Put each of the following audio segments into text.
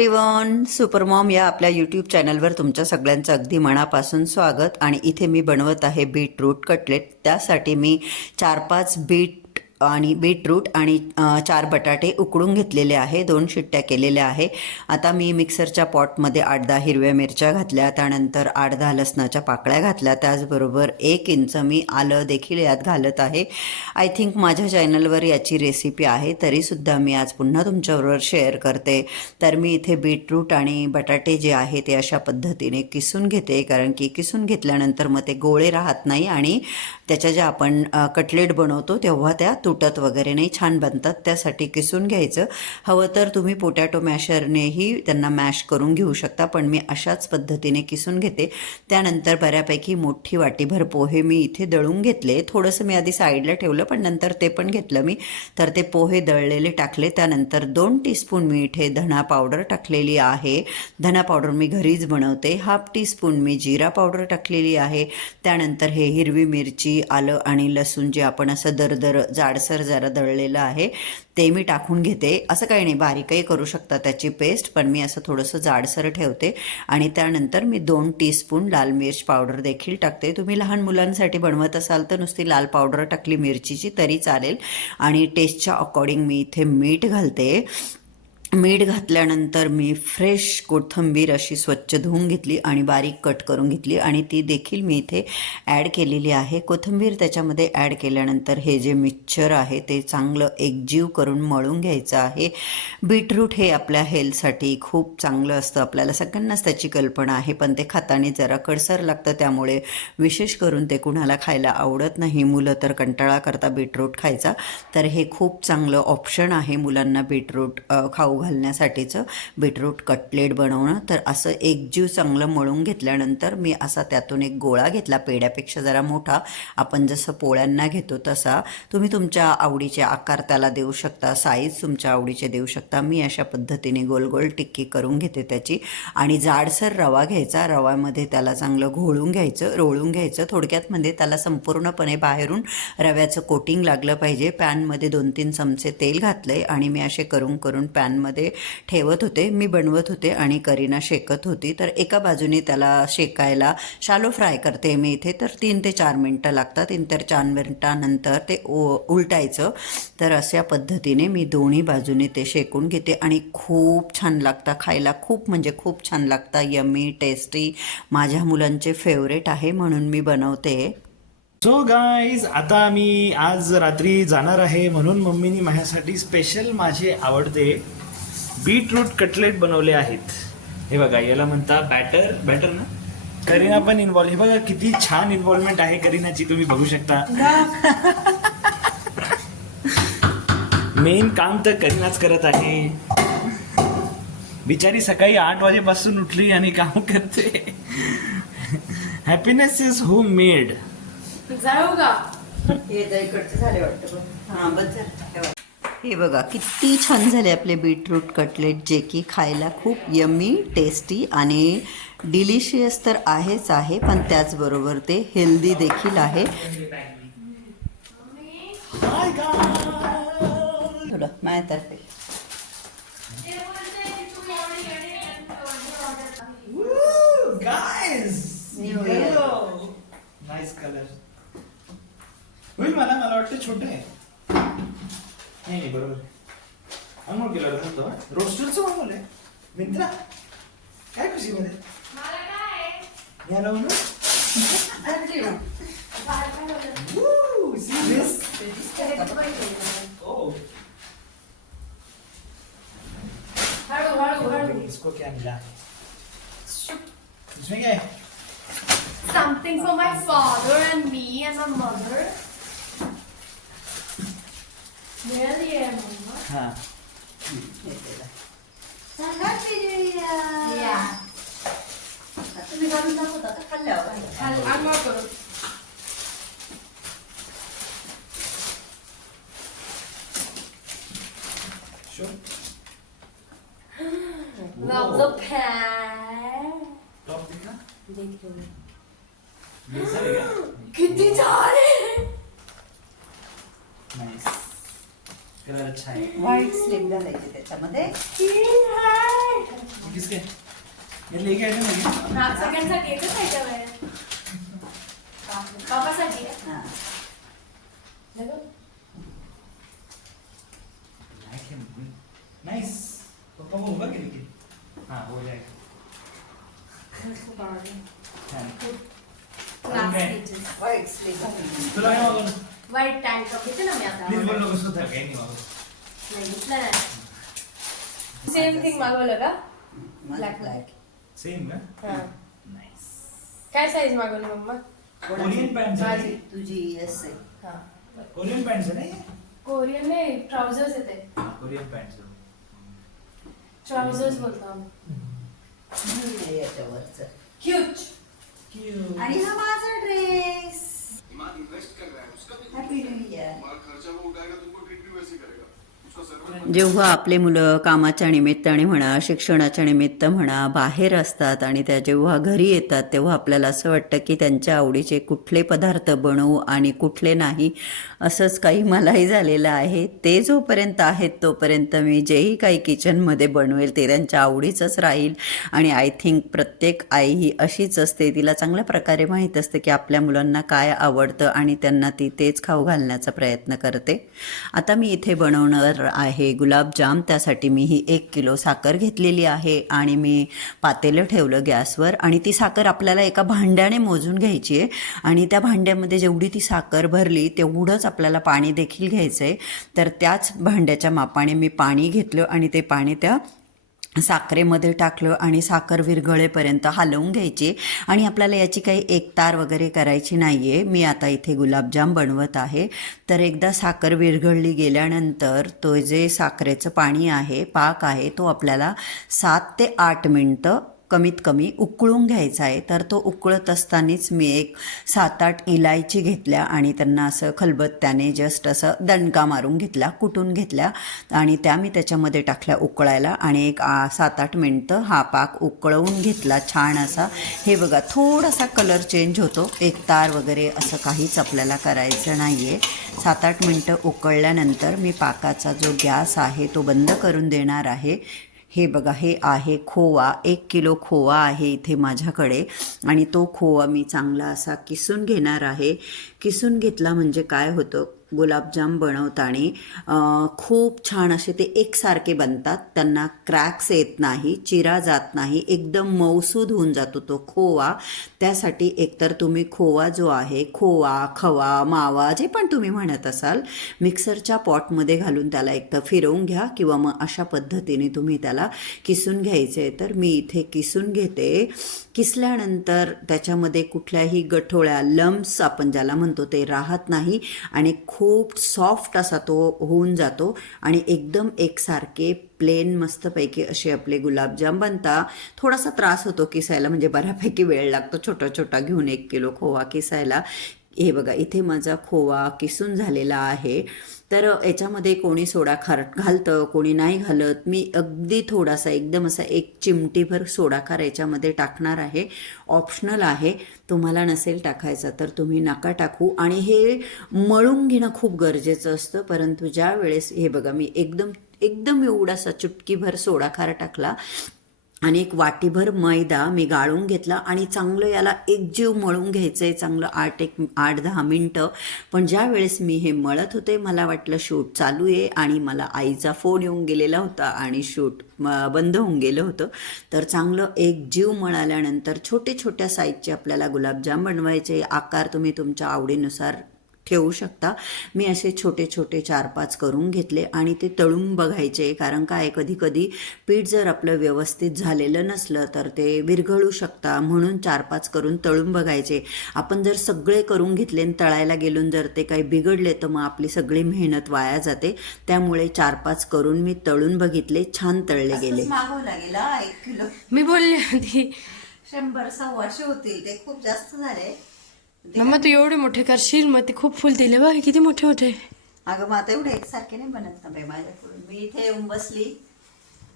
Everyone supermom या आपल्या YouTube चॅनलवर तुमच्या सगळ्यांचं अगदी मनापासून स्वागत. आणि इथे मी बनवत आहे बीटरूट कटलेट त्यासाठी मी चार पाच बीट आणि बीटरूट आणि चार बटाटे उकडून घेतलेले आहे. दोन शिट्ट्या केलेल्या आहे. आता मी मिक्सरच्या पॉटमध्ये आठ दहा हिरव्या मिरच्या घातल्या त्यानंतर आठ दहा लसणाच्या पाकळ्या घातल्या. त्याचबरोबर एक इंच मी आलं देखील यात घालत आहे. आय थिंक माझ्या चॅनलवर याची रेसिपी आहे तरीसुद्धा मी आज पुन्हा तुमच्याबरोबर शेअर करते. तर मी इथे बीटरूट आणि बटाटे जे आहे ते अशा पद्धतीने किसून घेते. कारण की किसून घेतल्यानंतर मग ते गोळे राहत नाही आणि त्याच्या ज्या आपण कटलेट बनवतो तेव्हा त्या तुटत वगैरे नाही छान बनतात. त्यासाठी किसून घ्यायचं. हवं तर तुम्ही पोटॅटो मॅशरनेही त्यांना मॅश करून घेऊ शकता पण मी अशाच पद्धतीने किसून घेते. त्यानंतर बऱ्यापैकी मोठी वाटीभर पोहे मी इथे दळून घेतले. थोडंसं मी आधी साईडला ठेवलं पण नंतर ते पण घेतलं मी. तर ते पोहे दळलेले टाकले. त्यानंतर दोन टीस्पून मी इथे धणा पावडर टाकलेली आहे. धना पावडर मी घरीच बनवते. हाफ टीस्पून मी जिरा पावडर टाकलेली आहे. त्यानंतर हे हिरवी मिरची आलं आणि लसूण जे आपण असं दरदर जाडसर जरा दळलेलं आहे ते मी टाकून घेते. असं काही नाही बारीकही करू शकता त्याची पेस्ट पण मी असं थोडंसं जाडसर ठेवते. आणि त्यानंतर मी दोन टीस्पून लाल मिर्च पावडर देखील टाकते. तुम्ही लहान मुलांसाठी बनवत असाल तर नुसती लाल पावडर टाकली मिरचीची तरी चालेल. आणि टेस्टच्या अकॉर्डिंग मी इथे मीठ घालते. मीठ घातल्यानंतर मी फ्रेश कोथिंबीर अशी स्वच्छ धुवून घेतली आणि बारीक कट करून घेतली आणि ती देखील मी इथे ॲड केलेली आहे. कोथिंबीर त्याच्यामध्ये ॲड केल्यानंतर हे जे मिक्सचर आहे ते चांगलं एकजीव करून मळून घ्यायचं आहे. बीटरूट हे आपल्या हेल्थसाठी खूप चांगलं असतं. आपल्याला सगळ्यांनाच त्याची कल्पना आहे पण ते खाताने जरा कडसर लागतं. त्यामुळे विशेष करून ते कुणाला खायला आवडत नाही. मुलं तर कंटाळा करता बीटरूट खायचा. तर हे खूप चांगलं ऑप्शन आहे मुलांना बीटरूट खाऊ घालण्यासाठीचं बीटरूट कटलेट बनवणं. तर असं एकजीव चांगलं मळून घेतल्यानंतर मी असा त्यातून एक गोळा घेतला. पेड्यापेक्षा जरा मोठा. आपण जसं पोळ्यांना घेतो तसा. तुम्ही तुमच्या आवडीचे आकार त्याला देऊ शकता. साईज तुमच्या आवडीचे देऊ शकता. मी अशा पद्धतीने गोल गोल टिक्की करून घेते त्याची. आणि जाडसर रवा घ्यायचा. रव्यामध्ये त्याला चांगलं घोळून घ्यायचं रोळून घ्यायचं. थोडक्यात म्हणजे त्याला संपूर्णपणे बाहेरून रव्याचं कोटिंग लागलं पाहिजे. पॅनमध्ये दोन तीन चमचे तेल घातले आणि मी असे करून करून पॅनमध्ये ठेवत होते मी बनवत होते आणि करीना शेकत होती. तर एका बाजूने त्याला शेकायला शालो फ्राय करते मी इथे. तर तीन ते चार मिनटं लागतात. तीन ते चार मिनटानंतर ते ओ उलटायचं. तर अशा पद्धतीने मी दोन्ही बाजूने ते शेकून घेते आणि खूप छान लागतं खायला. खूप म्हणजे खूप छान लागतं. यम्मी टेस्टी माझ्या मुलांचे फेवरेट आहे म्हणून मी बनवते. सो गाईज आता मी आज रात्री जाणार आहे म्हणून मम्मीनी माझ्यासाठी स्पेशल माझे आवडते बीटरूट कटलेट बनवले आहेत. हे बघा याला म्हणता बॅटर बॅटर ना? करीना पण इन्व्हॉल्व हे बघा किती छान इन्व्हॉल्वमेंट आहे करीनाची तुम्ही बघू शकता. मेन काम तर करीनाच करत आहे. बिचारी सकाळी आठ वाजेपासून उठली आणि काम करते. हॅपीनेस इज होम मेड जाऊ का? हे झाले. वाटतं हां बघा किती छान झाले आपले बीटरूट कटलेट जे की खायला खूप यम्मी टेस्टी आणि डिलिशियस तर आहेच आहे पण त्याचबरोबर ते हेल्दी देखील आहे. माझ्यातर्फे. होईल मला मला वाटतं छोटं आहे. नाही नाही बरोबर अमोल केलं घालतो रोस्टरचं मामूल आहे. मित्रा काय खुशी मध्ये? हळू इसको क्या मिला इसमें क्या है. Something for my father and me and my mother. 자, 잘라드려야. 근데 가는 다보다 칼려. 안 먹어. 쇼. Love pen. 떡볶이가? 몇 살이야? 근데 잘해. Colour है व्हाईट स्लीप घालायची त्याच्यामध्ये. सगळ्यांसाठी एकच आयटम आहे पापासाठी आहे. हा. बघू. Like him. Nice. पप्पा को होगा क्या लेके हाँ हो जाएगा खूप आवडलं. छान. Class Okay. teachers. White slip घालायची तुला काय मागवलं White tank top घेते ना मी आता प्लीज नाही मागवलं. नाही नाही. सेम थिंग मागवलं का? ब्लॅक ब्लॅक सेम का हा. नाईस काय साईज मागवली मम्मा? कोरियन पॅन्ट माझी. तुझी येस आहे. हा. कोरियन पॅन्ट आहे ना कोरियन नाही ट्राउझर्स येते कोरियन पॅन्ट ट्राउझर्स बोलतो आम्ही. हे याच्यावरचं. क्यूट आणि हा माझा ड्रेस जेव्हा आपले मुलं कामाच्या निमित्ताने म्हणा शिक्षणाच्या निमित्त म्हणा बाहेर असतात आणि त्या जेव्हा घरी येतात तेव्हा आपल्याला असं वाटतं की त्यांच्या आवडीचे कुठले पदार्थ बनवू आणि कुठले नाही असंच काही मलाही झालेलं आहे. ते जोपर्यंत आहेत तोपर्यंत मी जेही काही किचनमध्ये बनवेल ते त्यांच्या आवडीचंच राहील. आणि आय थिंक प्रत्येक आई ही अशीच असते तिला चांगल्या प्रकारे माहीत असतं की आपल्या मुलांना काय आवडतं आणि त्यांना ती तेच खाऊ घालण्याचा प्रयत्न करते. आता मी इथे बनवणार आहे गुलाबजाम त्यासाठी मी ही एक किलो साखर घेतलेली आहे आणि मी पातेलं ठेवलं गॅसवर आणि ती साखर आपल्याला एका भांड्याने मोजून घ्यायची आहे. आणि त्या भांड्यामध्ये जेवढी ती साखर भरली तेवढंच आपल्याला पाणी देखील घ्यायचं आहे तर त्याच भांड्याच्या मापाने मी पाणी घेतलं आणि ते पाणी त्या साखरेमध्ये टाकलं आणि साखर विरघळेपर्यंत हलवून घ्यायची. आणि आपल्याला याची काही एकतार वगैरे करायची नाही आहे मी आता इथे गुलाबजाम बनवत आहे. तर एकदा साखर विरघळली गेल्यानंतर तो जे साखरेचं पाणी आहे पाक आहे तो आपल्याला सात ते आठ मिनटं कमीत कमी उकळून घ्यायचा आहे. तर तो उकळत असतानाच मी एक सात आठ इलायची घेतल्या आणि त्यांना असं खलबत्त्याने जस्ट असं दणका मारून घेतला कुटून घेतल्या आणि त्या मी त्याच्यामध्ये टाकल्या उकळायला आणि एक सात आठ मिनटं हा पाक उकळवून घेतला छान असा. हे बघा थोडासा कलर चेंज होतो. एक तार वगैरे असं काहीच आपल्याला करायचं नाही आहे सात आठ मिनटं उकळल्यानंतर मी पाकाचा जो गॅस आहे तो बंद करून देणार आहे. हे बघा हे आहे खोवा एक किलो खोवा आहे इथे माझ्याकडे. आणि तो खोवा मी चांगला असा किसून घेणार आहे. किसून घेतला म्हणजे काय होतं? गुलाबजाम बनवताना खूप छान असे ते एकसारखे बनतात. त्यांना क्रॅक्स येत नाही चिरा जात नाही एकदम मौसूद होऊन जातो तो खोवा. त्यासाठी एकतर तुम्ही खोवा जो आहे खोवा खवा मावा जे पण तुम्ही म्हणत असाल मिक्सरच्या पॉटमध्ये घालून त्याला एकतर फिरवून घ्या किंवा मग अशा पद्धतीने तुम्ही त्याला किसून घ्यायचे. तर मी इथे किसून घेते. किसल्यानंतर त्याच्यामध्ये कुठल्याही गठोळ्या लम्स आपण ज्याला म्हणतो ते राहत नाही आणि खूप खूप सॉफ्ट असा तो होऊन जातो आणि एकदम एकसारखे प्लेन मस्तपैकी असे आपले गुलाबजाम बनता थोडासा त्रास होतो किसायला म्हणजे बऱ्यापैकी वेळ लागतो छोटा छोटा घेऊन एक किलो खोवा किसायला. हे बघा इथे माझा खोवा किसून झालेला आहे. तर याच्यामध्ये कोणी सोडा खारट घालतं कोणी नाही घालत. मी अगदी थोडासा एकदम असा एक चिमटीभर सोडा खार याच्यामध्ये टाकणार आहे. ऑप्शनल आहे. तुम्हाला नसेल टाकायचा तर तुम्ही नका टाकू. आणि हे मळून घेणं खूप गरजेचं असतं. परंतु ज्या वेळेस हे बघा मी एकदम एकदम एवढासा चुटकीभर सोडा खार टाकला आणि एक वाटीभर मैदा मी गाळून घेतला आणि चांगलं याला एकजीव मळून घ्यायचं आहे चांगलं आठ एक आठ दहा मिनटं. पण ज्या वेळेस मी हे मळत होते मला वाटलं शूट चालू आहे आणि मला आईचा फोन येऊन गेलेला होता आणि शूट बंद होऊन गेलं होतं. तर चांगलं एक जीव मळाल्यानंतर छोटे छोट्या साईजचे आपल्याला गुलाबजाम बनवायचे. आकार तुम्ही तुमच्या आवडीनुसार ठेवू शकता. मी असे छोटे छोटे चार पाच करून घेतले आणि ते तळून बघायचे. कारण काय कधी कधी पीठ जर आपलं व्यवस्थित झालेलं नसलं तर ते विरघळू शकता. म्हणून चार पाच करून तळून बघायचे. आपण जर सगळे करून घेतले आणि तळायला गेलून जर ते काही बिघडले तर मग आपली सगळी मेहनत वाया जाते. त्यामुळे चार पाच करून मी तळून बघितले. छान तळले गेले. मागवला गेला एक किलो. मी बोलली होती. शंभर सव्वाशे होतील. ते खूप जास्त झाले. मम्मा तू एवढे मोठे करशील मग ते खूप फुल दिले बघ किती मोठे मोठे. अगं मग आता एवढे एकसारखे नाही बनत ना बाई माझ्याकडून मी इथे येऊन बसली.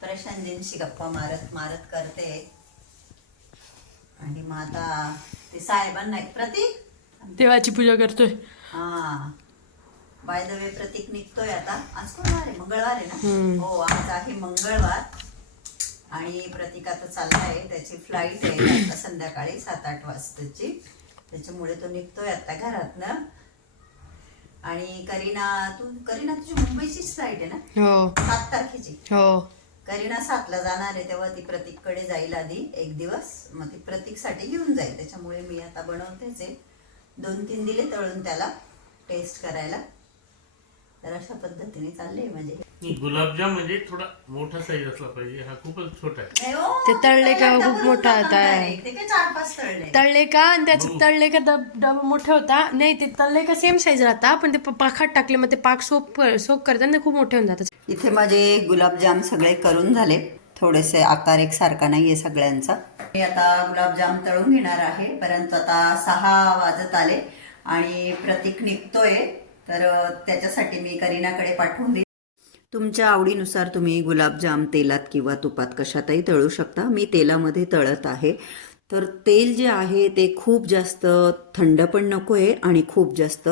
प्रशांतजींशी गप्पा मारत मारत करते. आणि मग आता ते साहेबांना एक प्रतीक? देवाची पूजा करतोय. हा. बाय द वे प्रतीक निघतोय आता. आज कोण वार आहे मंगळवार आहे ना? हो आज आहे मंगळवार. आणि प्रतीक आता चाललाय त्याची फ्लाईट आहे संध्याकाळी सात आठ वाजताची. त्याच्यामुळे तो निघतोय आता घरातनं आणि करीना तू करीना तुझी मुंबईचीच फ्लाईट आहे ना? हो. सात तारखेची. हो. करीना सातला जाणार आहे तेव्हा ती प्रतीककडे जाईल आधी एक दिवस. मग ती प्रतीकसाठी घेऊन जाईल. त्याच्यामुळे मी आता बनवतेच आहे. दोन तीन दिले तळून त्याला टेस्ट करायला. तर अशा पद्धतीने चालले माझे नाही, गुलाबजाम म्हणजे थोडा मोठा साईज असला पाहिजे. हा खूपच छोटा आहे. नाही हो, ते तळले का खूप मोठा होता आहे. ते काय चार पाच तळले. तळले का आणि त्याचे तळले का डब डबा मोठे होता. नाही ते तळले का सेम साईज राहता पण ते प- पाकात टाकले मग ते पाक सोप सोप करतात ना खूप मोठे होऊन जातात. इथे माझे गुलाबजाम सगळे करून झाले. थोडेसे आकार एकसारखा नाहीये सगळ्यांचा. मी आता गुलाबजाम तळून घेणार आहे. परंतु आता सहा वाजत आले आणि प्रतीक निघतोय. तर अ, त्याच्यासाठी मी करीनाकडे पाठवून देईन. तुमच्या आवडीनुसार तुम्ही गुलाबजाम तेलात किंवा तुपात कशातही तळू शकता. मी तेलामध्ये तळत आहे. तर तेल जे आहे ते खूप जास्त थंड पण नको आहे आणि खूप जास्त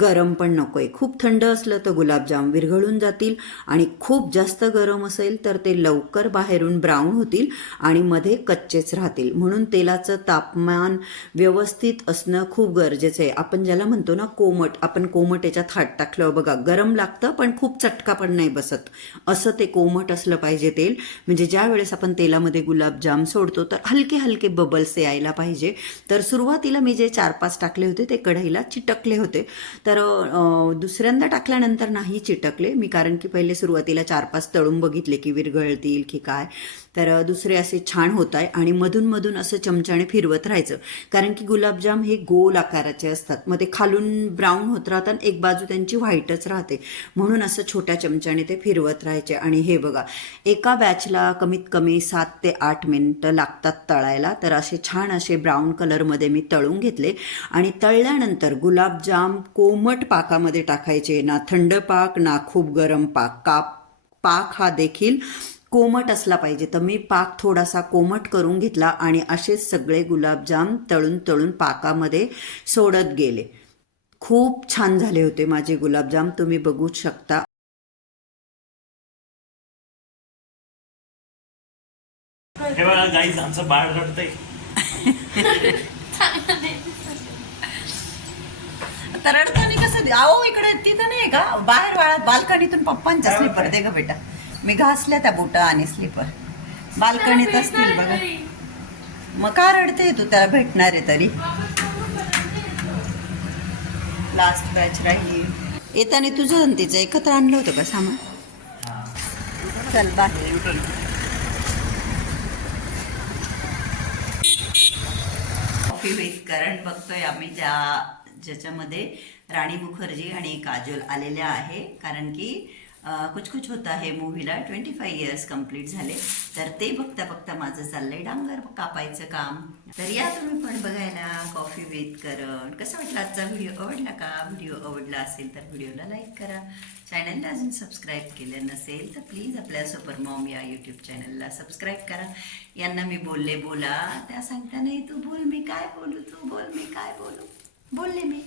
गरम पण नको आहे खूप थंड असलं तर गुलाबजाम विरघळून जातील आणि खूप जास्त गरम असेल तर ते लवकर बाहेरून ब्राऊन होतील आणि मध्ये कच्चेच राहतील. म्हणून तेलाचं तापमान व्यवस्थित असणं खूप गरजेचं आहे. आपण ज्याला म्हणतो ना कोमट आपण कोमट याच्यात हात टाकलं बघा गरम लागतं पण खूप चटका पण नाही बसत. असं ते कोमट असलं पाहिजे तेल. म्हणजे ज्या वेळेस आपण तेलामध्ये गुलाबजाम सोडतो तर हलके हलके बबल्स यायला पाहिजे. तर सुरुवातीला मी जे चार पाच टाकले होते ते कढईला चिटकले होते. तर दुसऱ्यांदा टाकल्यानंतर नाही चिटकले मी कारण की पहिले सुरुवातीला चार पाच तळून बघितले की विरघळतील की काय. तर दुसरे असे छान होत आहे आणि मधून मधून असं चमच्याने फिरवत राहायचं. कारण की गुलाबजाम हे गोल आकाराचे असतात. मग ते खालून ब्राऊन होत राहतात आणि एक बाजू त्यांची व्हाईटच राहते. म्हणून असं छोट्या चमच्याने ते फिरवत राहायचे. आणि हे बघा एका बॅचला कमीत कमी सात ते आठ मिनटं लागतात तळायला. तर असे छान असे ब्राऊन कलरमध्ये मी तळून घेतले. आणि तळल्यानंतर गुलाबजाम कोमट पाकामध्ये टाकायचे. ना थंड पाक ना खूप गरम पाक. का पाक हा देखील कोमट असला पाहिजे. तर मी पाक थोडासा कोमट करून घेतला आणि असेच सगळे गुलाबजाम तळून तळून पाकामध्ये सोडत गेले. खूप छान झाले होते माझे गुलाबजाम. तुम्ही बघूच शकता. हे बघा गाईज आमचं बाळ रडतंय. तर रडताना कसं अहो इकडे तिथं नाही का? बाहेर वाळत बाल्कनीतून पप्पांच्या स्लीपर दे ग बेटा. मी घासल्या त्या बुटा आणि स्लीपर बाल्कनीत असतील बघा. मग का रडते तू? त्याला भेटणार आहे तरी. लास्ट बॅच राहिली. येताना तुझं आणि तिचं एकत्र आणलं होतं का सामान? चल बाय कॉफी विथ करण बघतोय आम्ही ज्या ज्याच्यामध्ये राणी मुखर्जी आणि काजोल आलेल्या आहे. कारण की कुछ कुछ होता है मूवीला ट्वेंटी फाय इयर्स कंप्लीट झाले. तर ते बघता बघता माझं चाललंय डांगर कापायचं काम. तर या तुम्ही पण बघायला कॉफी विथ करण. कसं वाटलं आजचा व्हिडिओ आवडला का? व्हिडिओ आवडला असेल तर व्हिडिओला लाईक करा. चॅनलला अजून सबस्क्राईब केलं नसेल तर प्लीज आपल्या सुपर मॉम या यूट्यूब चॅनलला सबस्क्राईब करा. यांना मी बोलले बोला. त्या सांगता नाही तू बोल मी काय बोलू? तू बोल मी काय बोलू? बोलले मी.